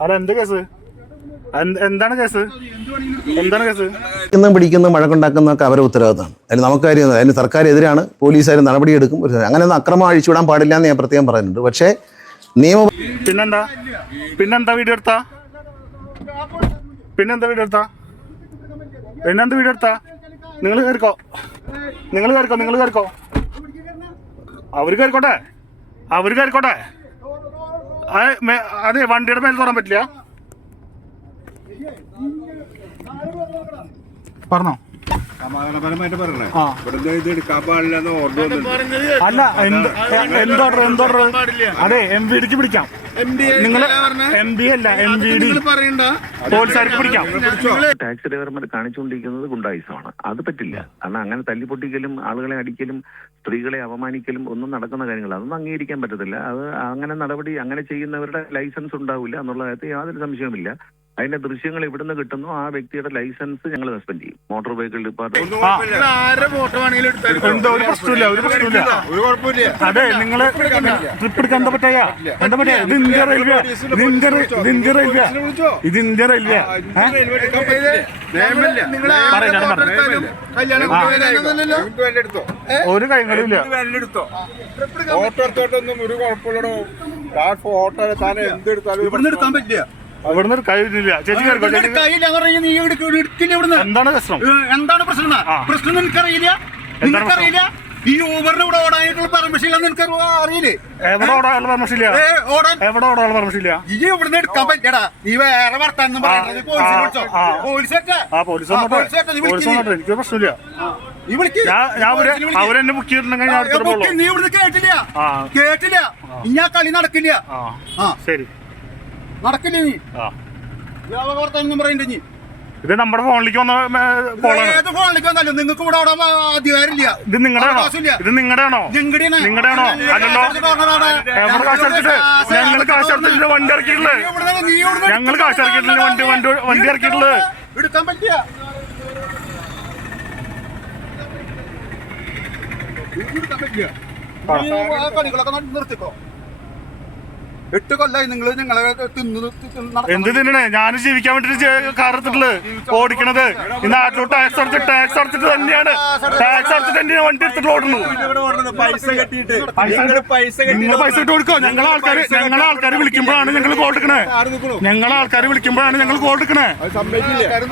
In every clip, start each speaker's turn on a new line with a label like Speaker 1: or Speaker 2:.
Speaker 1: അല്ല എന്ത് കേസ്? എന്താണ് കേസ്? എന്താണ് കേസ്?
Speaker 2: പിടിക്കുന്ന പിടിക്കുന്ന മഴക്കുണ്ടാക്കുന്നതൊക്കെ അവരുടെ ഉത്തരവാദിത്തമാണ്. അതിന് നമുക്ക് കാര്യം അതിന് സർക്കാർ എതിരാണ് പോലീസുകാർ നടപടിയെടുക്കും അങ്ങനെ ഒന്നും അക്രമം അഴിച്ചുവിടാൻ പാടില്ല എന്ന് ഞാൻ പ്രത്യേകം പറയുന്നുണ്ട്. പക്ഷേ നിയമ
Speaker 1: പിന്നെന്താ? പിന്നെന്താ വീഡിയോ എടുത്താ? പിന്നെന്താ വീഡിയോ എടുത്താ? പിന്നെന്താ വീഡിയോ എടുത്താ? നിങ്ങൾ കയറിക്കോ നിങ്ങൾ കയറിക്കോ നിങ്ങൾ കയറിക്കോ അവർ കയറിക്കോട്ടെ അവർ കയറിക്കോട്ടെ അതെ വണ്ടിയുടെ മേലെ തൊടാൻ പറ്റില്ല. പറഞ്ഞോ.
Speaker 3: സമാധാനപരമായിട്ട് പറയണേ.
Speaker 1: ആ.
Speaker 3: ഇവിടുന്ന് ഇത് എടുക്കാൻ
Speaker 1: അല്ല എന്ത് എന്തോ എന്തോർഡർ അതെ എം വിടിക്ക് പിടിക്കാം. നിങ്ങൾ എം ബി അല്ല എം ബി ഡി പിടിക്കാം.
Speaker 4: ടാക്സി ഡ്രൈവർമാർ കാണിച്ചുകൊണ്ടിരിക്കുന്നത് ഗുണ്ടായുസമാണ്. അത് പറ്റില്ല. കാരണം അങ്ങനെ തല്ലിപ്പൊട്ടിക്കലും ആളുകളെ അടിക്കലും സ്ത്രീകളെ അപമാനിക്കലും ഒന്നും നടക്കുന്ന കാര്യങ്ങൾ അതൊന്നും അംഗീകരിക്കാൻ പറ്റത്തില്ല. അത് അങ്ങനെ നടപടി അങ്ങനെ ചെയ്യുന്നവരുടെ ലൈസൻസ് ഉണ്ടാവില്ല എന്നുള്ള കാര്യത്തിൽ യാതൊരു സംശയവുമില്ല. അതിന്റെ ദൃശ്യങ്ങൾ ഇവിടുന്ന് കിട്ടുന്നു ആ വ്യക്തിയുടെ ലൈസൻസ് ഞങ്ങൾ സസ്പെൻഡ് ചെയ്യും. Motor vehicle department.
Speaker 1: അതെ നിങ്ങൾ ട്രിപ്പ് എടുക്കാൻ പറ്റായ ഇത് ഇന്ത്യ റെയിൽവേ. ഇത് ഇന്ത്യ റെയിൽ- ഇത് ഇന്ത്യ റെയിൽവേ. ഇത് ഇന്ത്യ റെയിൽവേ. ഏ? പറയ്, ഞാൻ പറഞ്ഞു.
Speaker 3: എടുത്തോ?
Speaker 1: ഒരു കാര്യങ്ങളും ഇല്ല
Speaker 3: ഫോട്ടോ എടുത്തോട്ടൊന്നും ഒരു കുഴപ്പമില്ലടോ. ഓട്ടോ താൻ എന്തെടുത്താലും
Speaker 5: ഇവിടുന്ന് എടുക്കാൻ പറ്റില്ല.
Speaker 1: ഇവിടുന്ന് ഒരു ചേച്ചി
Speaker 5: നീ എടുക്ക- എടുക്കില്ല ഇവിടുന്ന്.
Speaker 1: എന്താണ് പ്രശ്നം?
Speaker 5: എന്താണ് പ്രശ്നം എന്നാ?
Speaker 1: ആ.
Speaker 5: പ്രശ്നം നിനക്കറിയില്ല? നിനക്കറിയില്ല? ഈ ഊബറിന് ഇവിടെ ഓടാനായിട്ടുള്ള പെർമിഷൻ ഇല്ലെന്ന് നിനക്ക് അറിയില്ലേ?
Speaker 1: എവിടെ ഓടാനുള്ള പെർമിഷൻ ഇല്ല?
Speaker 5: ഏ, ഓടാൻ
Speaker 1: എവിടെ ഓടാനുള്ള പെർമിഷൻ ഇല്ല?
Speaker 5: ഈ ഇവിടുന്ന് എടുക്കാൻ പറ്റടാ നീ വേറെ വർത്താനം നീ പോലീസിനെ
Speaker 1: ആ,
Speaker 5: വിളിച്ചോ?
Speaker 1: ആ. ആ. പോലീസ്
Speaker 5: ആ, പോലീസ് വെച്ചാ, നീ
Speaker 1: പോലീസ്
Speaker 5: വിളിക്ക്.
Speaker 1: വന്നോട്ടെ എനിക്ക് പ്രശ്നമില്ല.
Speaker 5: നീ വിളിക്ക്.
Speaker 1: ഞാൻ ഞാൻ അവർ
Speaker 5: പോലീസിനെ വിളിക്ക്.
Speaker 1: അവരെന്നെ ബുക്ക് ചെയ്തിട്ടുണ്ടെങ്കിൽ ഞാൻ
Speaker 5: ആ,
Speaker 1: എടുത്തിട്ട്
Speaker 5: ബുക്ക്
Speaker 1: പോകുള്ളൂ
Speaker 5: നീ ഇവിടുന്ന് കേട്ടില്ല.
Speaker 1: ആ.
Speaker 5: കേട്ടില്ല. ഇനി ആ കളി നടക്കില്ല.
Speaker 1: ആ.
Speaker 5: ആ.
Speaker 1: ശരി.
Speaker 5: നടക്കില്ല നീ? വ്യാപക വർത്താനം പറയണ്ട നീ
Speaker 1: ഇത് നമ്മുടെ ഫോണിലേക്ക് വന്ന
Speaker 5: ഏത് ഫോണിലേക്ക് വന്നാലും നിങ്ങൾക്ക് ഇവിടെ അവിടെ അധികാരമില്ല.
Speaker 1: ഇത് നിങ്ങളുടെ ഇത് നിങ്ങളുടെയാണോ നിങ്ങളുടെയാണോ
Speaker 5: നിങ്ങളുടെയാണ്.
Speaker 1: നിങ്ങളുടെ അല്ലല്ലോ. ഞങ്ങൾ കാശ് ഞങ്ങൾ കാശ് അടച്ചിട്ട് വണ്ടി ഇറക്കിയിട്ടുള്ളത്. ഞങ്ങൾ കാശ് വണ്ടി വണ്ടി വണ്ടി ഇറക്കിയിട്ടുള്ളത്.
Speaker 5: എടുക്കാൻ പറ്റിയ കളികളൊക്കെ നിർത്തിക്കോ. എട്ട് കൊല്ലായി നിങ്ങൾ ഞങ്ങളെ തിന്ന്
Speaker 1: എന്ത് തിന്നണേ? ഞാൻ ജീവിക്കാൻ വേണ്ടിട്ട് കാർ എടുത്തിട്ടുള്ളത് ഓടിക്കണത്. ഈ നാട്ടിലോട്ട് ടാക്സ് അടച്ച് ടാക്സ് അടച്ചിട്ട് തന്നെയാണ്. ടാക്സ് അടച്ചിട്ട് തന്നെയാണ് വണ്ടി എടുത്തിട്ട് ഓടുന്നു
Speaker 3: പൈസ കെട്ടിയിട്ട്.
Speaker 1: നിങ്ങൾ പൈസ ഇട്ട് കൊടുക്കോ? ഞങ്ങളെ ആൾക്കാർ ഞങ്ങളെ ആൾക്കാർ വിളിക്കുമ്പോഴാണ് ഞങ്ങൾ കോൾ എടുക്കണേ. ഞങ്ങളെ ആൾക്കാർ വിളിക്കുമ്പോഴാണ് ഞങ്ങൾ കോൾ എടുക്കണേ.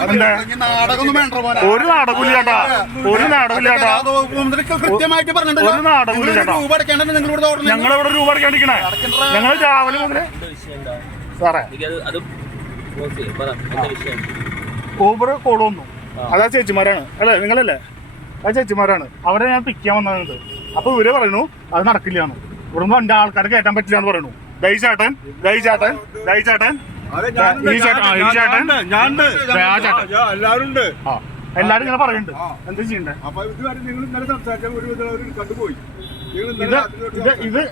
Speaker 5: വേണ്ട.
Speaker 1: ഒരു നാടകമില്ല ഇല്ലാട്ടാ ഒരു നാടകമില്ല
Speaker 5: ഇല്ലാട്ടാ.
Speaker 1: ഒരു നാടകമില്ല
Speaker 5: ഇല്ലാട്ടാ.
Speaker 1: ഞങ്ങളിവിടെ രൂപ അടക്കാണ്ടിരിക്കണേ ഞങ്ങൾ രാവിലെ മുതലേ സാറേ.
Speaker 6: എന്താ വിഷയം?
Speaker 1: ഊബർ കോൾ വന്നു. അതാ ചേച്ചിമാരാണ്. അല്ലേ നിങ്ങളല്ലേ? ആ ചേച്ചിമാരാണ്. അവരെ ഞാൻ പിക്ക് ചെയ്യാൻ വന്നത് അപ്പൊ ഇവർ പറയുന്നു അത് നടക്കില്ലാന്ന്. ഇവിടുന്ന് രണ്ട് ആൾക്കാരെ കയറ്റാൻ പറ്റില്ല എന്ന് പറയുന്നു. ദൈ ചേട്ടൻ ദൈ ചേട്ടൻ ദൈ ചേട്ടൻ. ഈ ചേട്ടൻ ആ, ഈ ചേട്ടൻ. ആ ചേട്ടൻ.
Speaker 3: എല്ലാവരും ഉണ്ട്
Speaker 1: ആ എല്ലാരും ഇങ്ങനെ പറയുന്നുണ്ട്. എന്താ ചെയ്യണ്ടേ? ഇത്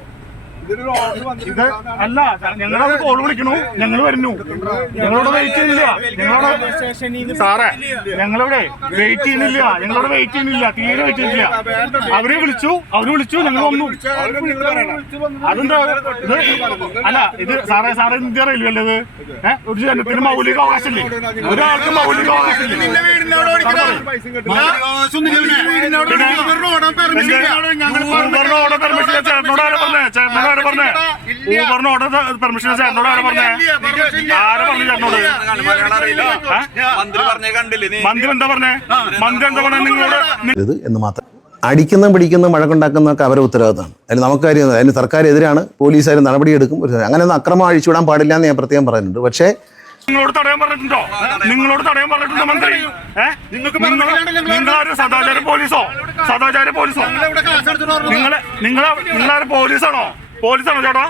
Speaker 1: ഇത് അല്ല ഞങ്ങളത് കോൾ വിളിക്കണു. ഞങ്ങൾ വരുന്നു. ഞങ്ങളോട് വെയിറ്റ് ചെയ്യുന്നില്ല. ഞങ്ങളോട് സാറേ ഞങ്ങളിവിടെ വെയിറ്റ് ചെയ്യുന്നില്ല. ഞങ്ങളോട് വെയിറ്റ് ചെയ്യുന്നില്ല. തീരെ വെയിറ്റ് ചെയ്യുന്നില്ല. അവരെ വിളിച്ചു. അവർ വിളിച്ചു. ഞങ്ങൾ വന്നു. അതെന്താ? ഇത് അല്ല ഇത് സാറേ സാറേ ഇന്ത്യ റെയിൽവേ അല്ലത് ഇത്? ഏഹ് ഒരു ജനത്തിന് മൗലിക അവകാശമില്ലേ? ഒരാൾക്ക് മൗലിക അവകാശമില്ലേ? ഓർഡർ പെർമിഷൻ ചേട്ടനോട് ആരാ പറഞ്ഞേ? ചേട്ടനോട് ആരാ പറഞ്ഞേ? ഊബറിന് ഓർഡർ പെർമിഷൻ ചേട്ടനോട് ആരാ പറഞ്ഞേ? ആരാ പറഞ്ഞു ചേട്ടനോട്?
Speaker 7: മന്ത്രി നീ?
Speaker 1: മന്ത്രി എന്താ പറഞ്ഞേ? മന്ത്രി എന്താ പറഞ്ഞേ? നിങ്ങളോട്
Speaker 2: എന്ന് മാത്രം. അടിക്കുന്ന പിടിക്കുന്ന മഴക്കുണ്ടാക്കുന്നതൊക്കെ അവരെ ഉത്തരവാദിത്തമാണ്. അതിന് നമുക്ക് കാര്യം അതിന് സർക്കാർ എതിരാണ് പോലീസുകാർ നടപടിയെടുക്കും. അങ്ങനെ അങ്ങനെയൊന്നും അക്രമം അഴിച്ചുവിടാൻ പാടില്ല എന്ന് ഞാൻ പ്രത്യേകം പറയുന്നുണ്ട്. പക്ഷേ
Speaker 1: നിങ്ങളോട് തടയാൻ പറഞ്ഞിട്ടുണ്ടോ? നിങ്ങളോട് തടയാൻ പറഞ്ഞിട്ടുണ്ടോ മന്ത്രി? ഏഹ്
Speaker 5: നിങ്ങൾക്ക്
Speaker 1: നിങ്ങൾ നിങ്ങളാരും സദാചാര പോലീസോ? സദാചാര പോലീസോ. നിങ്ങളെ നിങ്ങളെ നിങ്ങളാരും പോലീസാണോ? പോലീസാണോ ചേട്ടാ?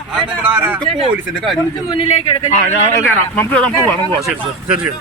Speaker 5: കാര്യം
Speaker 1: ആ ഞാൻ കയറാം നമുക്ക് നമുക്ക് പോവാം നമുക്ക് പോവാം. ശരി ശരി ശരി ശരി.